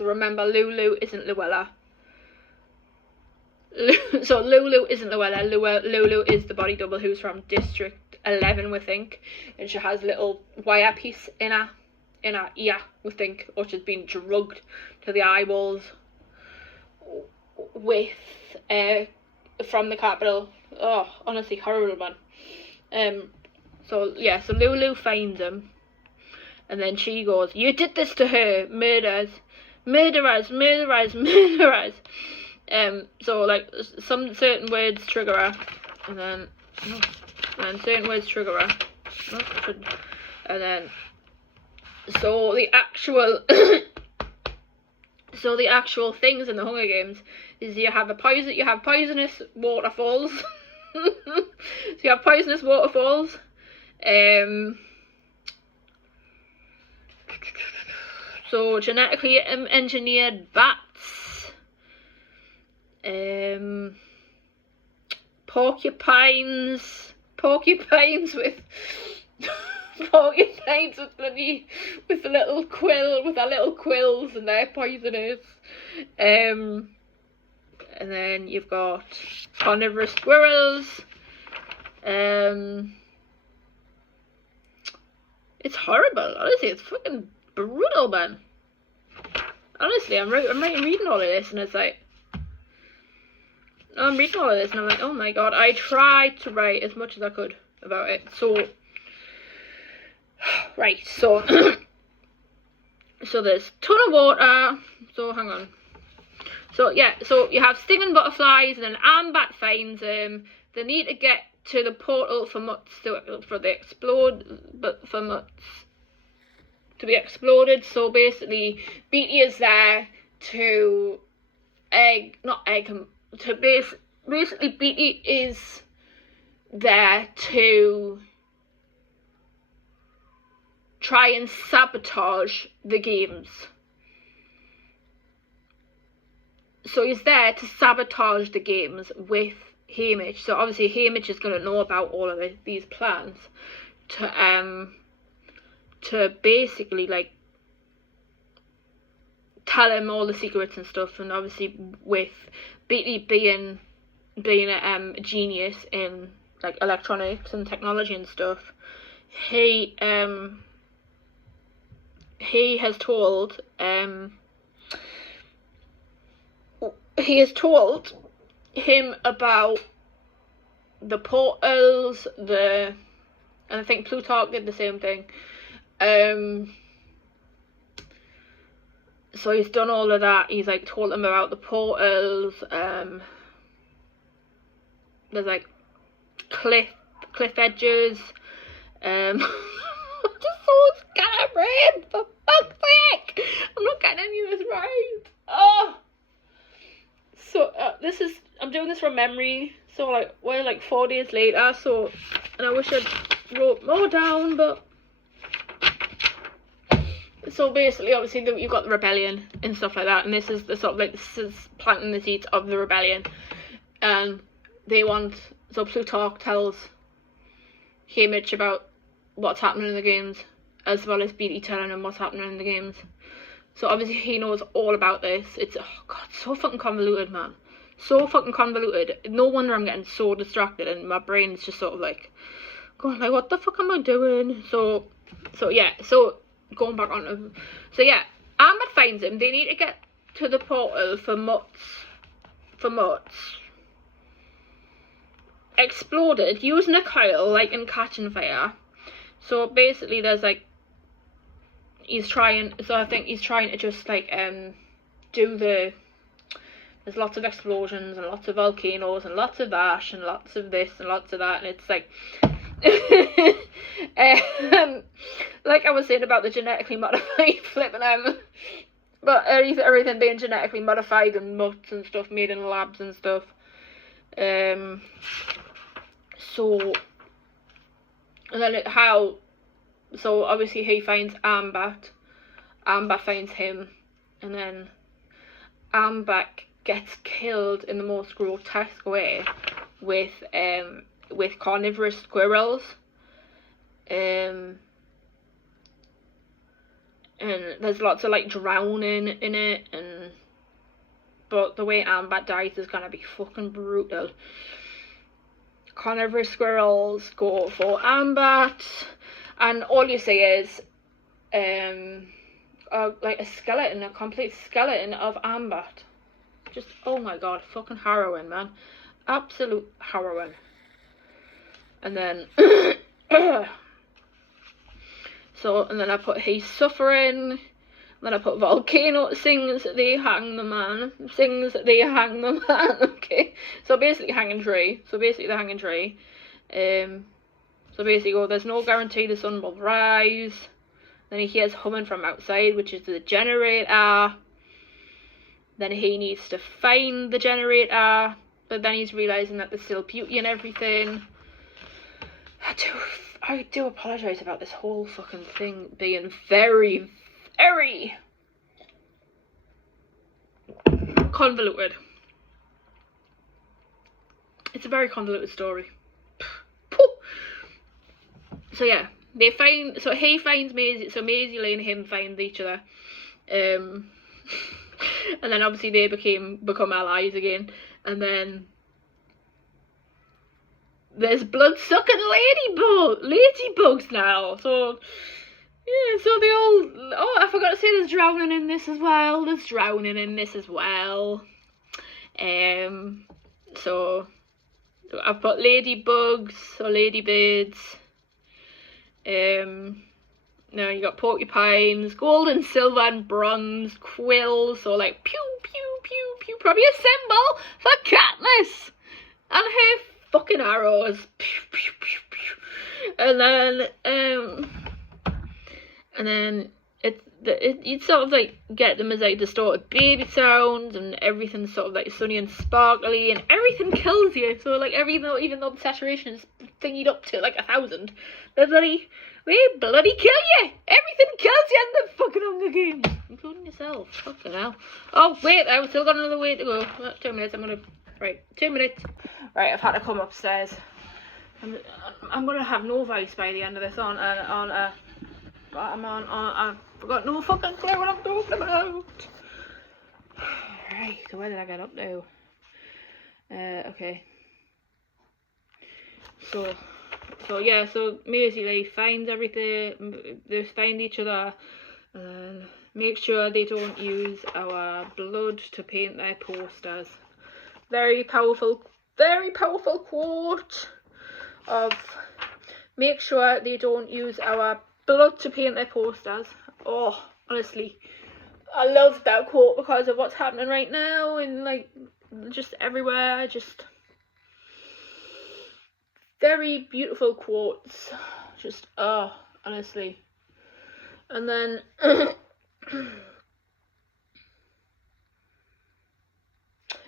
remember, Lulu isn't Luella. So Lulu isn't Luella. Lulu is the body double who's from District 11, we think, and she has little wire piece in her ear, we think, or she's been drugged to the eyeballs with from the Capitol. Oh, honestly, horrible, man. So Lulu finds him, and then she goes, "You did this to her, murderers, murderers, murderers, murderers." So like some certain words trigger her, and then certain words trigger her, and then so the actual things in the Hunger Games is you have poisonous waterfalls. So you have poisonous waterfalls. So genetically engineered bats. Porcupines with with a little quill, with their little quills, and they're poisonous. And then you've got carnivorous squirrels. It's horrible, honestly. It's fucking brutal, man. Honestly, I'm reading all of this, and it's like, I'm reading all of this, and I'm like, oh my god. I tried to write as much as I could about it. So, right, so so there's a ton of water. So hang on. So yeah, so you have stinging butterflies, and then Ambat finds them. They need to get to the portal for Mutts to be exploded. So basically, Beatty is there to basically Beatty is there to try and sabotage the games. So he's there to sabotage the games with Haymitch. So obviously Haymitch is going to know about all of these plans to basically like tell him all the secrets and stuff. And obviously with Beatty being a genius in like electronics and technology and stuff, he has told him about the portals, and I think Plutarch did the same thing. So he's done all of that. He's like told him about the portals. There's like cliff edges. I'm just so scatterbrained, for fuck's sake. I'm not getting any of this right. Oh. So I'm doing this from memory. So like we're like 4 days later. So, and I wish I'd wrote more down, but. So basically, obviously, you've got the rebellion and stuff like that, and this is planting the seeds of the rebellion, and so Plutarch tells Haymitch about what's happening in the games, as well as Beatty telling him what's happening in the games. So obviously he knows all about this. It's, oh god, so fucking convoluted, man. So fucking convoluted. No wonder I'm getting so distracted, and my brain's just sort of like going like, what the fuck am I doing? So yeah, so going back on, so yeah, Amber finds him. They need to get to the portal for Mutts exploded using a coil, like in Catching Fire. So basically there's like, I think he's trying to just like there's lots of explosions and lots of volcanoes and lots of ash and lots of this and lots of that, and it's like Like I was saying about the genetically modified flipping but everything being genetically modified and mutts and stuff made in labs and stuff. So, and then so obviously he finds Ambat finds him, and then Ambat gets killed in the most grotesque way with carnivorous squirrels. And there's lots of like drowning in it, but the way Ambat dies is gonna be fucking brutal. Carnivorous squirrels go for Ambat, and all you see is like a complete skeleton of Ambat. Just, oh my god, fucking harrowing, man. Absolute harrowing. And then and then I put He's Suffering. Then I put Volcano Sings that they hang the man. Okay. So basically the hanging tree. So basically there's no guarantee the sun will rise. Then he hears humming from outside, which is the generator. Then he needs to find the generator. But then he's realising that there's still beauty and everything. I do apologise about this whole fucking thing being very, very convoluted. It's a very convoluted story. So yeah, he finds Maisie, so Maisie Lee and him find each other. And then obviously they become allies again, and then there's blood-sucking ladybugs now. So yeah, so they all. Oh, I forgot to say there's drowning in this as well. So I've got ladybugs or ladybirds. Now you got porcupines, gold and silver and bronze quills. So like pew pew pew pew. Probably a symbol for Katniss and her fucking arrows. Pew, pew, pew, pew. And then you'd sort of like get them as like distorted baby sounds, and everything's sort of like sunny and sparkly, and everything kills you. So like even though the saturation is thingied up to like 1,000, they bloody kill you. Everything kills you in the fucking Hunger Games, including yourself. Fucking hell. Oh wait, I've still got another way to go. 2 minutes. 2 minutes. Right, I've had to come upstairs. I'm gonna have no voice by the end of this. I've got no fucking clue what I'm talking about. Right, so where did I get up now? Okay. So Maisie Lee finds everything. They find each other, and make sure they don't use our blood to paint their posters. Very powerful quote of make sure they don't use our blood to paint their posters. Oh, honestly, I love that quote because of what's happening right now and like just everywhere. Just very beautiful quotes. Just honestly. And then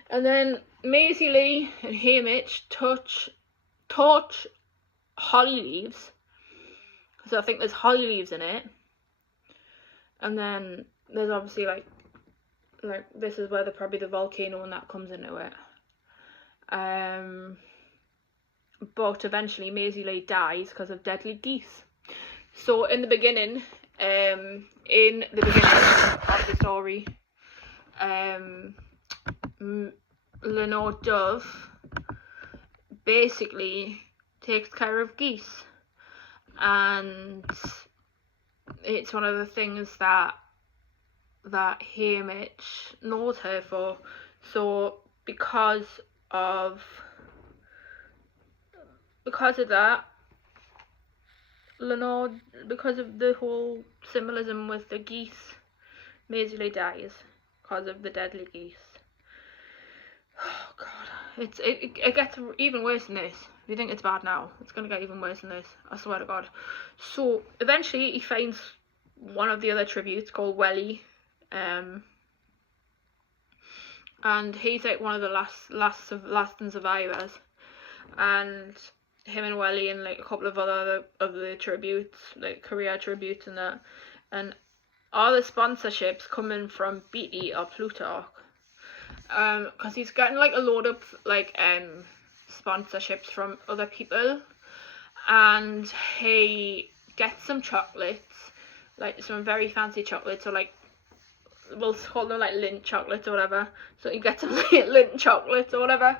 and then Maisie Lee and Haymitch touch holly leaves, because I think there's holly leaves in it. And then there's obviously like this is where probably the volcano and that comes into it. But eventually Maisie Lee dies because of deadly geese. So in the beginning of the story, Lenore Dove basically takes care of geese, and it's one of the things that Haymitch knows her for. So because of that, Lenore, because of the whole symbolism with the geese, Maisie Lee dies because of the deadly geese. Oh god, it gets even worse than this. If you think it's bad now, it's gonna get even worse than this. I swear to God. So eventually he finds one of the other tributes called Welly, and he's like one of the lasting survivors, and him and Welly and like a couple of other of the tributes, like career tributes and that, and all the sponsorships coming from Beatty or Plutarch, because he's getting like a load of like sponsorships from other people, and he gets some chocolates, like some very fancy chocolates, or like we'll call them like Lindt chocolates or whatever. So he gets some like Lindt chocolates or whatever,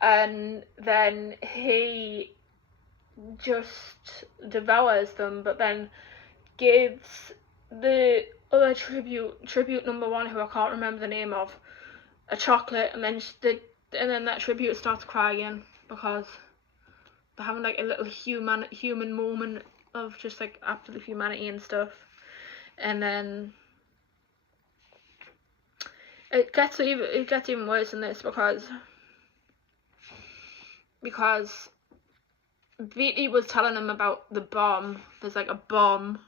and then he just devours them, but then gives the other tribute number one, who I can't remember the name of, a chocolate, and then that tribute starts crying because they're having like a little human moment of just like absolute humanity and stuff. And then it gets even worse than this, because Beatty was telling him about the bomb. There's like a bomb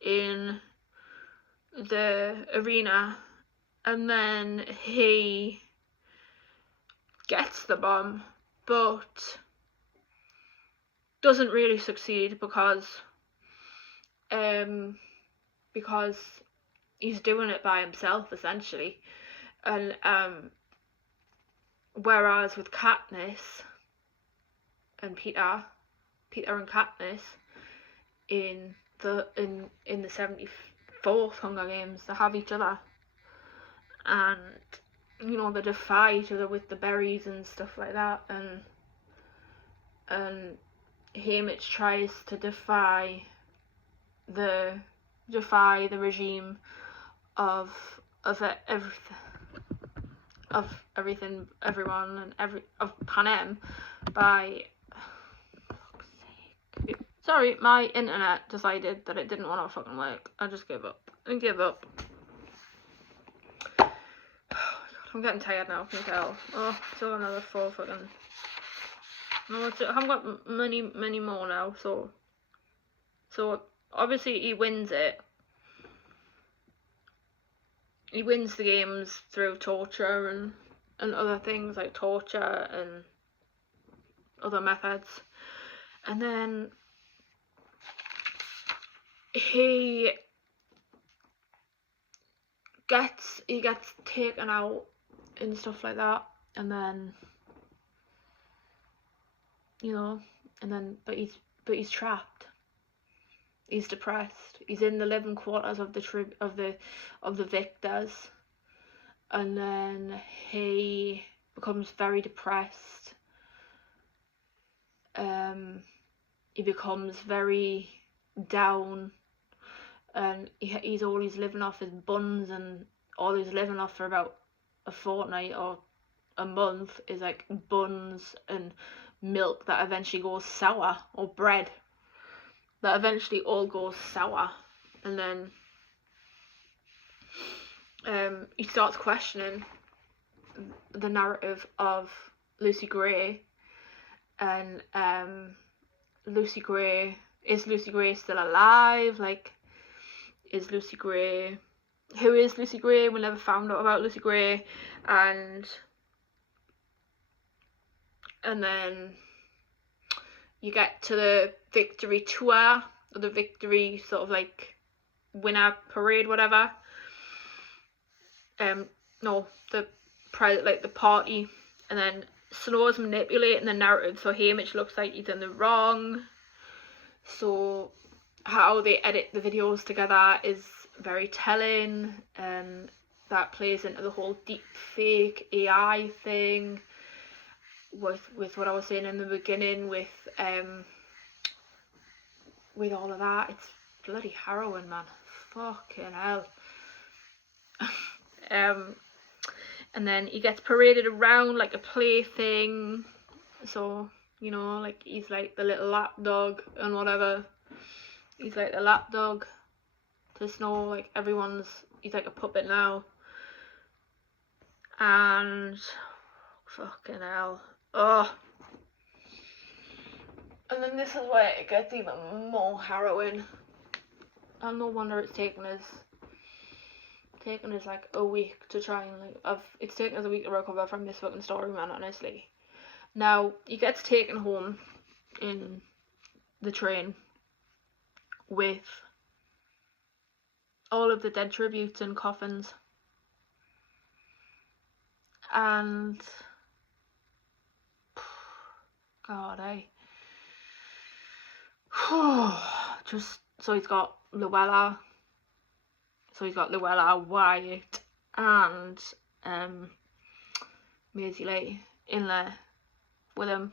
in the arena, and then he gets the bomb but doesn't really succeed because he's doing it by himself essentially. And whereas with Katniss and Peter and Katniss in the 74th Hunger Games, they have each other, and you know, they defy each other with the berries and stuff like that, and Haymitch tries to defy the regime of everyone of Panem by, sorry, my internet decided that it didn't want to fucking work. I just gave up. I'm getting tired now, can you tell? Oh, still another 4 fucking... No, I haven't got many more now, so obviously he wins it. He wins the games through torture and other things, like torture and other methods. And then he gets taken out and stuff like that, and then, you know, but he's trapped. He's depressed. He's in the living quarters of the victors, and then he becomes very depressed. He becomes very down, and he's always living off his buns, and all he's living off for about a fortnight or a month is like buns and milk that eventually goes sour, or bread that eventually all goes sour. And then he starts questioning the narrative of Lucy Gray, and Lucy Gray, is Lucy Gray still alive? Like, is Lucy Gray, who is Lucy Gray? We never found out about Lucy Gray. And then you get to the victory tour, or the victory sort of like winner parade, whatever. No, the party, and then Snow's manipulating the narrative so Haymitch looks like he's in the wrong. So how they edit the videos together is very telling, and that plays into the whole deep fake AI thing with what I was saying in the beginning with all of that. It's bloody harrowing, man. Fucking hell. And then he gets paraded around like a plaything, so, you know, like he's like the little lapdog and whatever. He's like the lapdog to Snow, like he's like a puppet now. And fucking hell, Ugh. And then this is where it gets even more harrowing. And no wonder it's taken us like a week to try and it's taken us a week to recover from this fucking story, man, honestly. Now, he gets taken home in the train with all of the dead tributes and coffins. And God, just so he's got Luella, Wyatt, and Maisie Lee in there with him,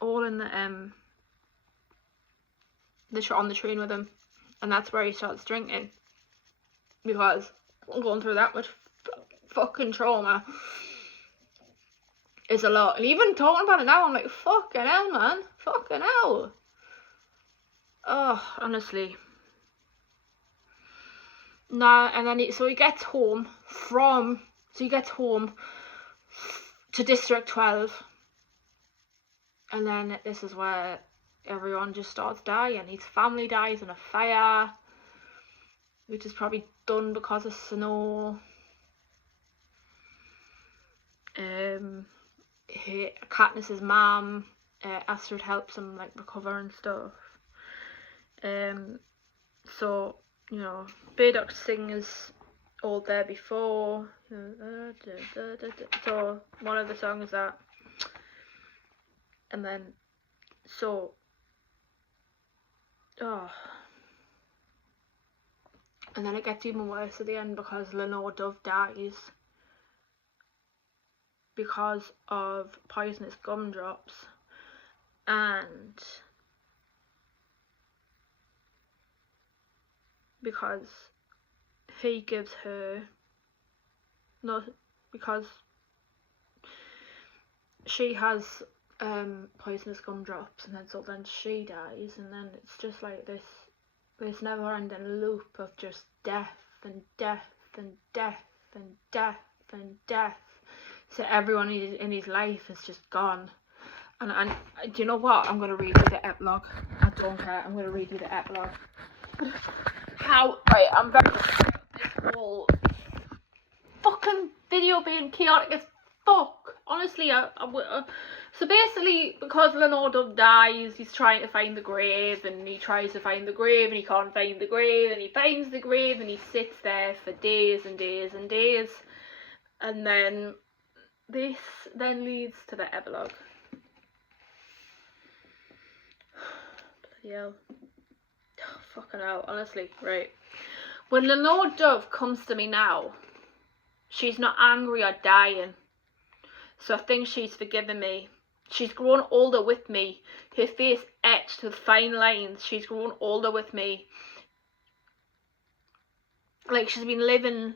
all in the on the train with him, and that's where he starts drinking, because going through that much fucking trauma is a lot. And even talking about it now, I'm like, fucking hell, man, fucking hell. Oh, honestly. Nah, and then he gets home to District 12, and then this is where everyone just starts dying. His family dies in a fire, which is probably done because of snow. Katniss's mom, Astrid helps him like recover and stuff. So, you know, Baydock Singh is all there before. So one of the songs that, and then and then it gets even worse at the end, because Lenore Dove dies because of poisonous gumdrops, and because he gives her because she has poisonous gumdrops, and then she dies, and then it's just like this never-ending loop of just death and death and death and death and death. So everyone in his life is just gone. And do you know what? I'm going to read you the epilogue. I don't care. I'm going to read you the epilogue. I'm very upset about this whole fucking video being chaotic as fuck. Honestly, so basically, because Lenore Dove dies, he's trying to find the grave, and he tries to find the grave, and he can't find the grave, and he finds the grave, and he sits there for days and days and days, and then this then leads to the epilogue. Bloody hell. Oh, fucking hell, honestly, right. When Lenore Dove comes to me now, she's not angry or dying, so I think she's forgiven me. She's grown older with me, her face etched with fine lines. She's grown older with me. Like she's been living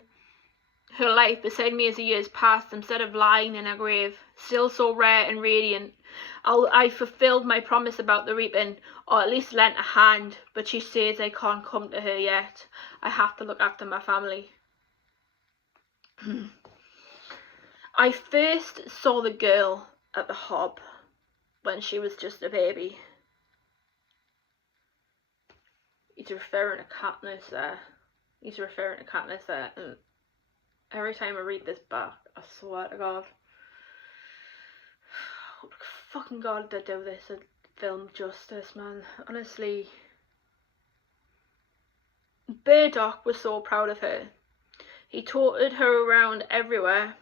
her life beside me as the years passed, instead of lying in her grave, still so rare and radiant. I fulfilled my promise about the reaping, or at least lent a hand, but she says I can't come to her yet. I have to look after my family. I first saw the girl at the Hob when she was just a baby. He's referring to Katniss there. And every time I read this back, I swear to God, oh, fucking God, they do this film justice, man. Honestly, Baydock was so proud of her. He toted her around everywhere.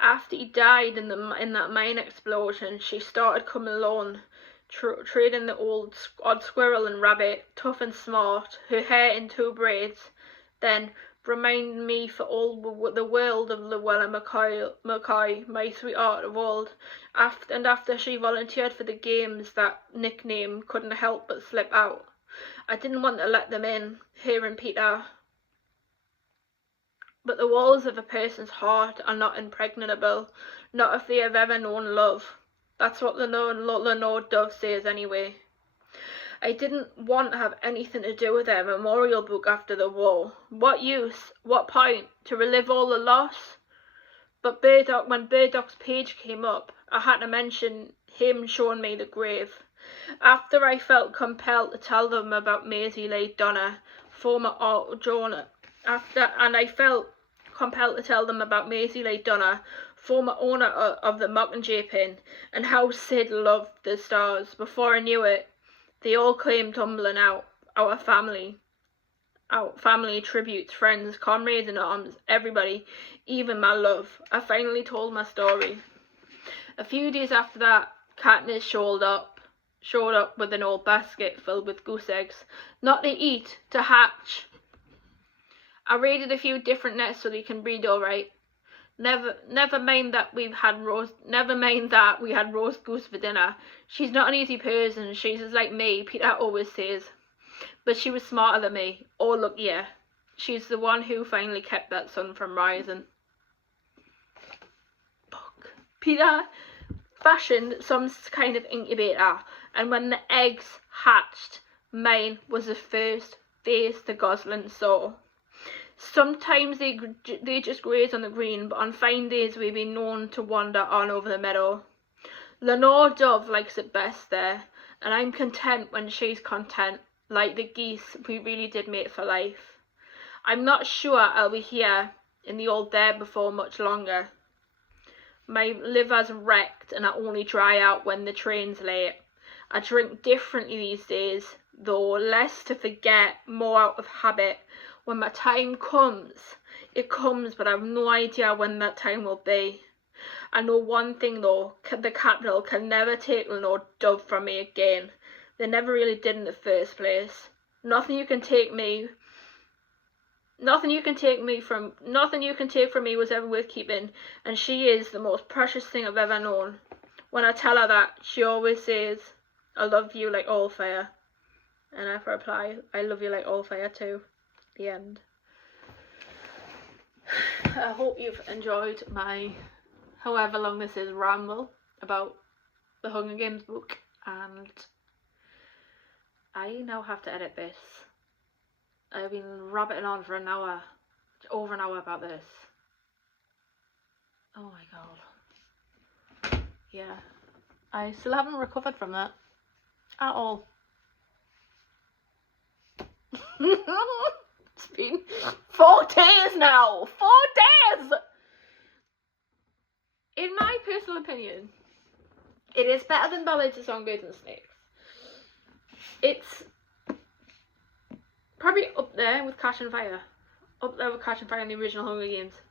After he died in that mine explosion, she started coming alone, trading the odd squirrel and rabbit, tough and smart, her hair in 2 braids. Then remind me for all the world of Luella McCoy, my sweetheart of old. After she volunteered for the games, that nickname couldn't help but slip out. I didn't want to let them in, her and Peter. But the walls of a person's heart are not impregnable, not if they have ever known love. That's what Lenore Dove says anyway. I didn't want to have anything to do with their memorial book after the war. What use? What point? To relive all the loss? But when Burdoc's page came up, I had to mention him showing me the grave. After I felt compelled to tell them about Maisie Leigh Donner, former owner of the Mockingjay Pin, and how Sid loved the stars. Before I knew it, they all came tumbling out. Our family, tributes, friends, comrades in arms, everybody, even my love. I finally told my story. A few days after that, Katniss showed up with an old basket filled with goose eggs, not to eat, to hatch. I raided a few different nests so they can breed all right. Never mind that we had roast goose for dinner. She's not an easy person. She's just like me, Peter always says. But she was smarter than me, or luckier. She's the one who finally kept that sun from rising. Fuck. Peter fashioned some kind of incubator, and when the eggs hatched, mine was the first face the goslings saw. Sometimes they just graze on the green, but on fine days we've been known to wander on over the meadow. Lenore Dove likes it best there, and I'm content when she's content. Like the geese, we really did mate for life. I'm not sure I'll be here in the old there before much longer. My liver's wrecked and I only dry out when the train's late. I drink differently these days, though less to forget, more out of habit. When my time comes, it comes, but I have no idea when that time will be. I know one thing though, the Capitol can never take Lenore Dove from me again. They never really did in the first place. Nothing you can take from me was ever worth keeping, and she is the most precious thing I've ever known. When I tell her that, she always says, I love you like all fire. And I reply, I love you like all fire too. The end. I hope you've enjoyed my, however long this is, ramble about the Hunger Games book, and I now have to edit this. I've been rabbiting on for over an hour about this. Oh my god. Yeah. I still haven't recovered from that. At all. It's been 4 days now! 4 days! In my personal opinion, it is better than Ballads of Songbirds and Snakes. It's probably up there with Catching Fire. Up there with Catching Fire in the original Hunger Games.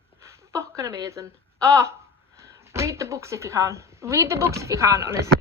Fucking amazing. Oh, read the books if you can. Read the books if you can, honestly.